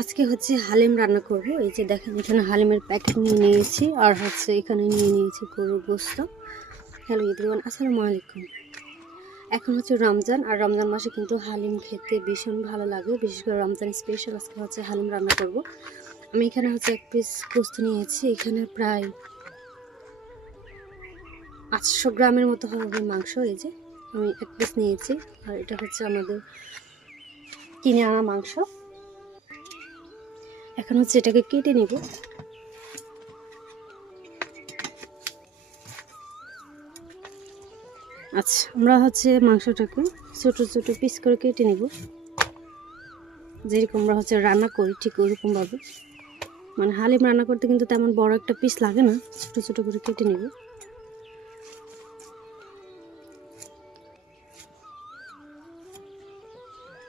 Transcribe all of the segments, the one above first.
আজকে হচ্ছে হালিম রান্না করব। এই যে দেখেন এখানে হালিমের প্যাকেট নিয়ে নিয়েছি আর হচ্ছে এখানে নিয়ে নিয়েছি গরুর গোশত। হ্যালো এভরিওয়ান, আসসালামু আলাইকুম। এখন হচ্ছে রমজান, আর রমজান মাসে কিন্তু হালিম খেতে ভীষণ ভালো লাগে, বিশেষ করে রমজান স্পেশাল আজকে হচ্ছে হালিম রান্না করব। আমি এখানে হচ্ছে এক পিস গোশত নিয়েছি, এখানে প্রায় 800 গ্রামের মতো হবে মাংস। এই যে আমি এক পিস নিয়েছি, আর এটা হচ্ছে আমাদের কিনে আনা মাংস। এখন হচ্ছে এটাকে কেটে নিব। আচ্ছা, আমরা হচ্ছে মাংসটাকে ছোট ছোট পিস করে কেটে নেব, যেরকম আমরা হচ্ছে রান্না করি ঠিক ওইরকমভাবে। মানে হালিম রান্না করতে কিন্তু তেমন বড় একটা পিস লাগে না, ছোট ছোট করে কেটে নেব।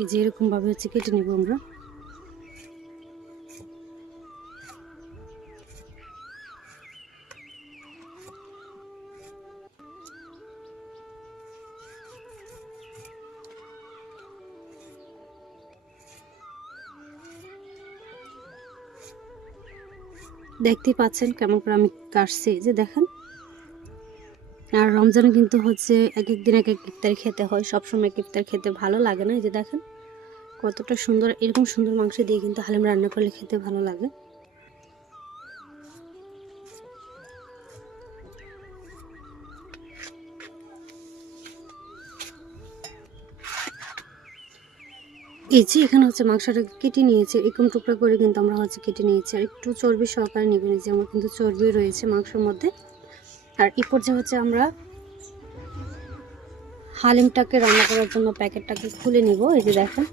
এই যে এরকমভাবে হচ্ছে কেটে নেব আমরা। দেখতেই পাচ্ছেন কেমন করে আমি কাটছি, যে দেখেন। আর রমজানে কিন্তু হচ্ছে এক এক দিন এক এক ইফতার খেতে হয়, সবসময় এক ইফতার খেতে ভালো লাগে না। এই যে দেখেন কতটা সুন্দর, এরকম সুন্দর মাংস দিয়ে কিন্তু হালিম রান্না করলে খেতে ভালো লাগে। এই যে এখানে হচ্ছে মাংসটা কেটে নিয়েছে, এরকম টুকরা করে কিন্তু আমরা হচ্ছে কেটে নিয়েছি। আর একটু চর্বি সহকারে নেবেন, যে আমার কিন্তু চর্বি রয়েছে মাংসের মধ্যে। আর এই পর্যায়ে হচ্ছে আমরা হালিমটাকে রান্না করার জন্য প্যাকেটটাকে খুলে নিব। এই যে দেখেন,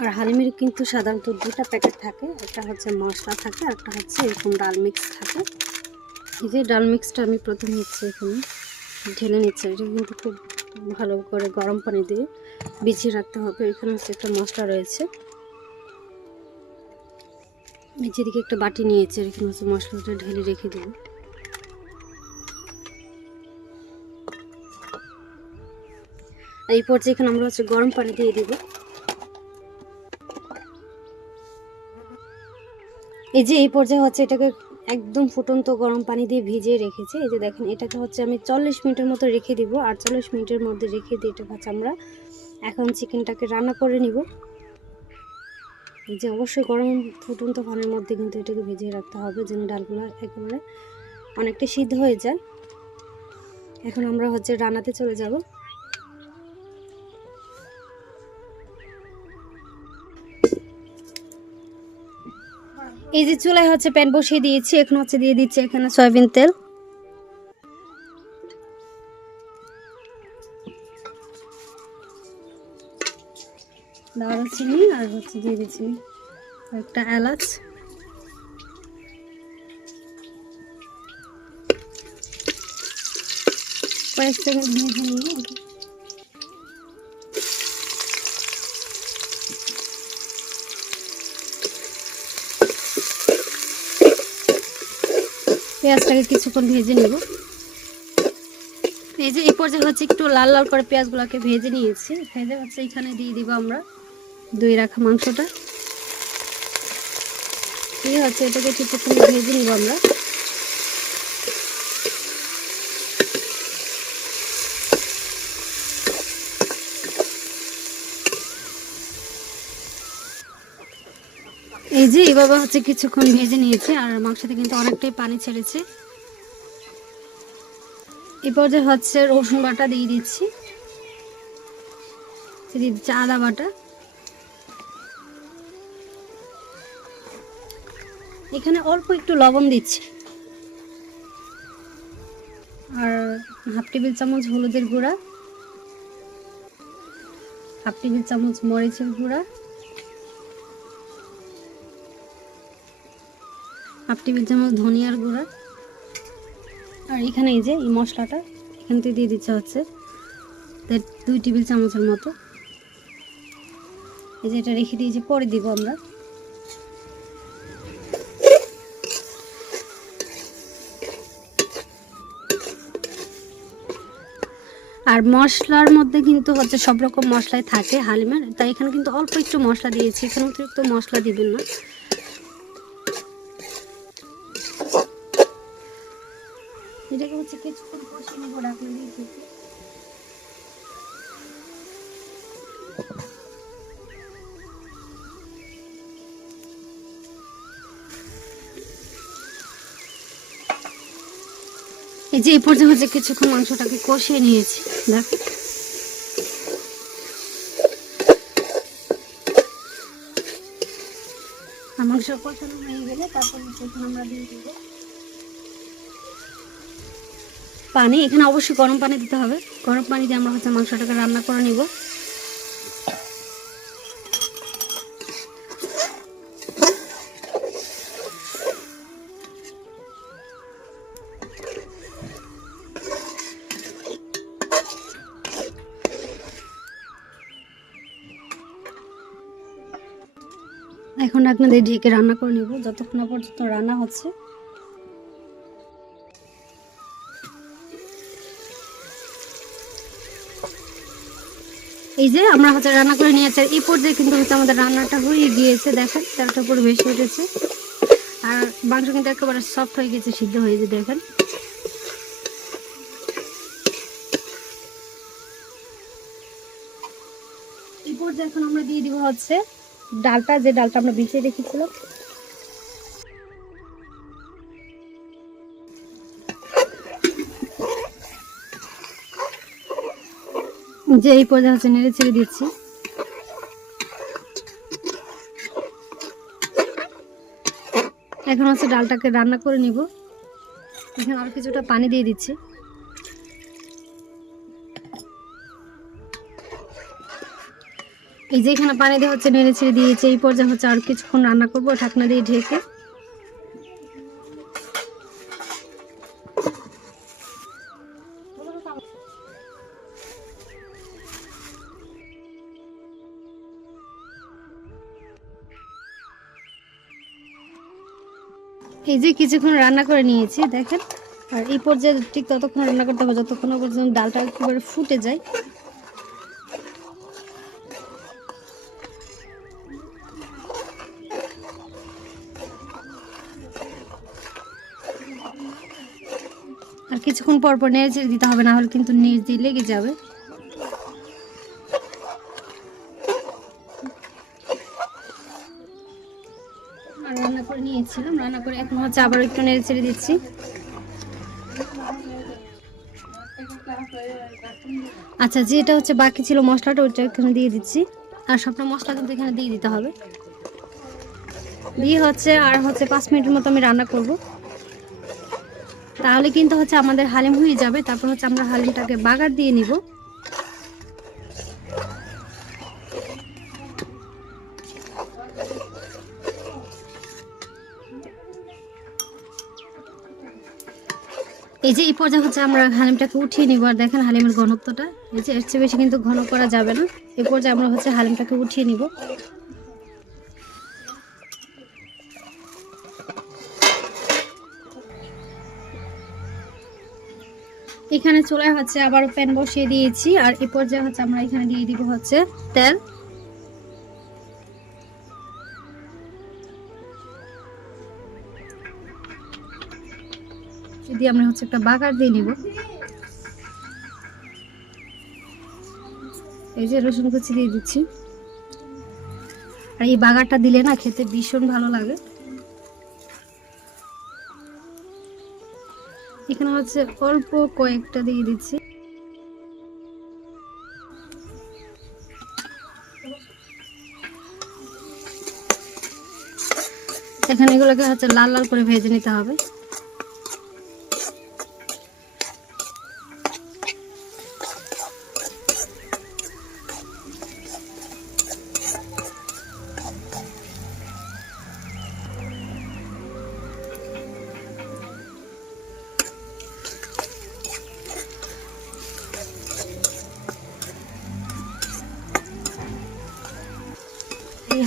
আর হালিমের কিন্তু সাধারণত দুটা প্যাকেট থাকে, একটা হচ্ছে মশলা থাকে আর একটা হচ্ছে এরকম ডাল মিক্স থাকে। এই যে ডাল মিক্সটা আমি প্রথম নিচ্ছি, এখানে ঢেলে নিচ্ছি। এটা কিন্তু খুব ভালো করে গরম পানি দিয়ে ভিজিয়ে রাখতে হবে। এখানে হচ্ছে একটা মশলা রয়েছে, যেদিকে একটা বাটি নিয়েছি, এখানে হচ্ছে মশলাটা ঢেলে রেখে দেবো। এই পর্যায়ে এখানে আমরা হচ্ছে গরম পানি দিয়ে দিব। এই যে এই পর্যায়ে হচ্ছে এটাকে একদম ফুটন্ত গরম পানি দিয়ে ভিজিয়ে রেখেছি। এই যে দেখেন, এটাকে হচ্ছে আমি 40 মিনিটের মতো রেখে দিব। আর 40 মিনিটের মধ্যে রেখে দিয়ে এটা হচ্ছে আমরা এখন চিকেনটাকে রান্না করে নিব। এই যে অবশ্যই গরম ফুটন্ত পানির মধ্যে কিন্তু এটাকে ভিজিয়ে রাখতে হবে, যেন ডালগুলো একেবারে অনেকটা সিদ্ধ হয়ে যায়। এখন আমরা হচ্ছে রান্নাতে চলে যাব। এই যে চুলায় হচ্ছে প্যান বসিয়ে দিয়েছি, এখন হচ্ছে দিয়ে দিচ্ছি এখানে সয়াবিন তেল। দারুচিনি আর হচ্ছে দিয়ে দিচ্ছি একটা এলাচ। কয়েক সেকেন্ড ভেজে নিয়ে পেঁয়াজটাকে কিছুক্ষণ ভেজে নেব। এই যে এই পর্যায়ে হচ্ছে একটু লাল লাল করে পেঁয়াজগুলোকে ভেজে নিয়েছি। ভেজে হচ্ছে এখানে দিয়ে দিব আমরা ধুয়ে রাখা মাংসটা। এই হচ্ছে এটাকে কিছুক্ষণ ভেজে নিব আমরা। এই যে এইভাবে হচ্ছে কিছুক্ষণ ভেজে নিয়েছি, আর মাংসতে কিন্তু অনেকটাই পানি ছেড়েছে। এই পর্যায়ে হচ্ছে রসুন বাটা দিয়ে দিচ্ছি, আদা বাটা। এখানে অল্প একটু লবণ দিচ্ছি, আর হাফ টেবিল চামচ হলুদের গুঁড়া, হাফ টেবিল চামচ মরিচের গুঁড়া, হাফ টেবিল চামচ ধনিয়ার গুঁড়া। আর এখানে এই যে এই মশলাটা এখান থেকে দিয়ে দিচ্ছে হচ্ছে 2 টেবিল চামচের মতো। এই যে এটা রেখে দিয়েছি, পরে দিব আমরা। আর মশলার মধ্যে কিন্তু হচ্ছে সব রকম মশলাই থাকে হালিমের, তাই এখানে কিন্তু অল্প একটু মশলা দিয়েছি, এখানে অতিরিক্ত মশলা দিবেন না। এটাকে হচ্ছে কিছুক্ষণ কষিয়ে নেবো ঢাকনা দিয়ে ঢেকে। এই যে এই পর্যায়ে হচ্ছে কিছুক্ষণ মাংসটাকে কষিয়ে নিয়েছি, দেখ। আর মাংস কষানো হয়ে গেলে তারপর আমরা দিয়ে দিব পানি। এখানে অবশ্যই গরম পানি দিতে হবে, গরম পানি দিয়ে আমরা হচ্ছে মাংসটাকে রান্না করে নিব। এখন আপনাদের ঢেকে রান্না করে নিব যতক্ষণ না পর্যন্ত রান্না হচ্ছে। এই যে আমরা হচ্ছে রান্না করে নিয়েছি, এই পর্যায়ে কিন্তু হচ্ছে আমাদের রান্নাটা হয়ে গিয়েছে। দেখেন তেলটা পুরো বেশি উঠেছে, আর মাংস কিন্তু একেবারে সফট হয়ে গেছে, সিদ্ধ হয়ে গেছে। দেখেন এই পর্যায়ে এখন আমরা দিয়ে দিব হচ্ছে ডালটা, যে ডালটা আমরা ভিজিয়ে রেখেছিলাম। যে এই পর্যায়ে হচ্ছে নেড়ে ছেড়ে দিচ্ছি। এখন হচ্ছে ডালটাকে রান্না করে নিব। এখানে আর কিছুটা পানি দিয়ে দিচ্ছি। এই যে এখানে পানি দিয়ে হচ্ছে নেড়ে ছেড়ে দিয়েছি। এই পর্যায়ে হচ্ছে আর কিছুক্ষণ রান্না করবো ঢাকনা দিয়ে ঢেকে। এই যে কিছুক্ষণ রান্না করে নিয়েছি, দেখেন। আর এই পর্যায়ে ঠিক ততক্ষণ রান্না করতে হবে যতক্ষণ পর্যন্ত ডালটা একেবারে ফুটে যায়। আর কিছুক্ষণ পর পর নেড়ে চেড়ে দিতে হবে, না হলে কিন্তু নিচ দিয়ে লেগে যাবে। আর রান্না করে নিয়েছিলাম, রান্না করে এখন হচ্ছে আবার একটু নেড়ে চেড়ে দিচ্ছি। আচ্ছা, যেটা হচ্ছে বাকি ছিল মশলাটা, ওইটা এখানে দিয়ে দিচ্ছি। আর সবটা মশলা কিন্তু এখানে দিয়ে দিতে হবে। দিয়ে হচ্ছে আর হচ্ছে 5 মিনিটের মতো আমি রান্না করব, তাহলে কিন্তু হচ্ছে আমাদের হালিম হয়ে যাবে। তারপর হচ্ছে আমরা হালিমটাকে বাগার দিয়ে নিব। এই যে এই পর্যায়ে হচ্ছে আমরা হালিমটাকে উঠিয়ে নিব। আর দেখেন হালিমের ঘনত্বটা, এই যে এর চেয়ে বেশি কিন্তু ঘন করা যাবে না। এই পর্যায়ে আমরা হচ্ছে হালিমটাকে উঠিয়ে নিব। এখানে চলে হচ্ছে আবার প্যান বসিয়ে দিয়েছি। আর এই পর্যায়ে হচ্ছে আমরা এখানে দিয়ে দিব হচ্ছে তেল। দিয়ে আমরা হচ্ছে একটা বাগার দিয়ে নিব। এই যে রসুন কুচি দিয়ে দিচ্ছি। আর এই বাগারটা দিলে না খেতে ভীষণ ভালো লাগে। এখানে হচ্ছে অল্প কয়েকটা দিয়ে দিচ্ছি। এখানে এগুলোকে হচ্ছে লাল লাল করে ভেজে নিতে হবে।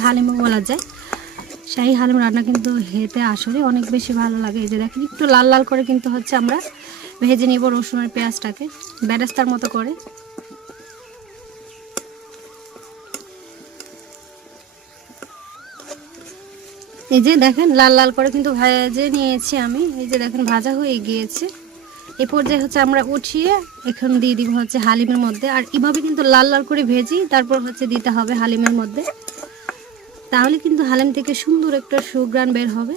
হালিমও বলা যায়। শাহি হালিম রান্না কিন্তু খেতে আসলে অনেক বেশি ভালো লাগে। এই যে দেখেন একটু লাল লাল করে কিন্তু হচ্ছে আমরা ভেজে নিব রসুন আর পেঁয়াজটাকে বেরেস্তার মতো করে। এই যে দেখেন লাল লাল করে কিন্তু ভেজে নিয়েছি আমি। এই যে দেখেন ভাজা হয়ে গিয়েছে। এই পর্যায়ে হচ্ছে আমরা উঠিয়ে এখন দিয়ে দিব হচ্ছে হালিমের মধ্যে। আর এভাবে কিন্তু লাল লাল করে ভেজি তারপর হচ্ছে দিতে হবে হালিমের মধ্যে, তাহলে কিন্তু হালিম থেকে সুন্দর একটা সুঘ্রাণ বের হবে।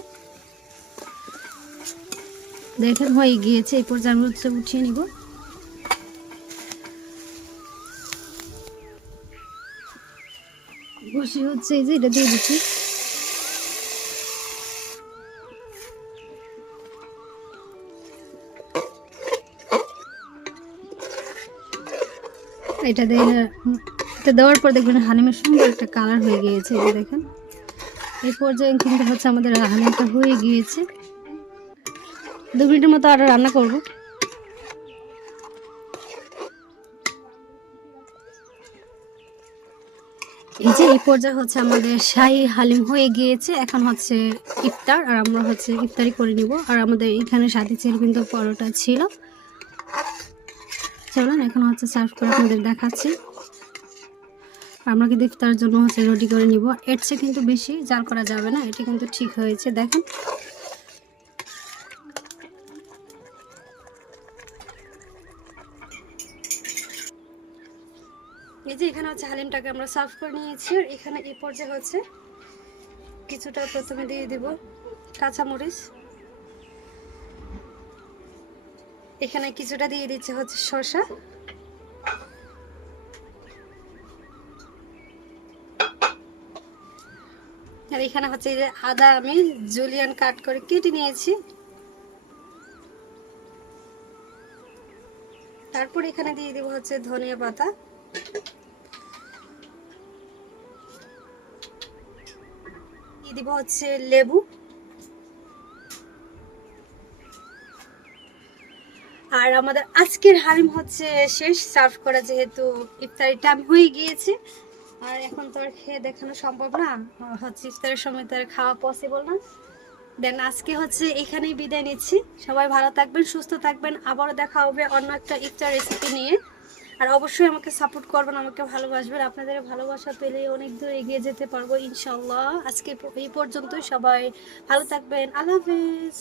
দেখেন হয়ে গিয়েছে। এই পর্যায়ে আমি হচ্ছে উঠিয়ে নিব। বসে হচ্ছে এই যে এটা দিয়ে দিচ্ছি। এটা দেওয়ার পর দেখবেন হালিমের সুন্দর একটা কালার হয়ে গিয়েছে। এই যে দেখেন এই পর্যায়ে কিন্তু হচ্ছে আমাদের হালিমটা হয়ে গিয়েছে। 2 মিনিটের মতো আরো রান্না করব। এই যে এই পর্যায়ে হচ্ছে আমাদের শাহি হালিম হয়ে গিয়েছে। এখন হচ্ছে ইফতার, আর আমরা হচ্ছে ইফতারি করে নিব। আর আমাদের এখানে সাথে ছিল কিন্তু পরোটা ছিল। চলুন এখন হচ্ছে সার্ভ করে আপনাদের দেখাচ্ছি। আমরা কিন্তু ইফতারের জন্য হচ্ছে রেডি করে নিব। এর চেয়ে কিন্তু বেশি জাল করা যাবে না, এটা কিন্তু ঠিক হয়েছে। দেখেন এই যে এখানে হচ্ছে হালিমটাকে আমরা সার্ভ করে নিয়েছি। আর এখানে এই পর্যায়ে হচ্ছে কিছুটা প্রথমে দিয়ে দিব কাঁচামরিচ, এখানে কিছুটা দিয়ে দিচ্ছে হচ্ছে শসা, আর এখানে হচ্ছে এই যে আদা আমি জুলিয়ান কাট করে কেটে নিয়েছি। তারপর এখানে দিয়ে দিব হচ্ছে ধনিয়া পাতা, দিয়ে দিব হচ্ছে লেবু, আর আমাদের আজকের হালিম হচ্ছে শেষ সার্ভ করা, যেহেতু ইফতারি টাইম হয়ে গিয়েছে। আর এখন তো আর খেয়ে দেখানো সম্ভব না, হচ্ছে ইফতারের সময় তো আর খাওয়া পসিবল না। দেন আজকে হচ্ছে এখানেই বিদায় নিচ্ছি। সবাই ভালো থাকবেন, সুস্থ থাকবেন। আবারও দেখা হবে অন্য একটা ইফতার রেসিপি নিয়ে। আর অবশ্যই আমাকে সাপোর্ট করবেন, আমাকে ভালোবাসবেন। আপনাদের ভালোবাসা পেলে অনেক দূর এগিয়ে যেতে পারবো ইনশাল্লাহ। আজকে এই পর্যন্তই। সবাই ভালো থাকবেন। আল্লাহ হাফেজ।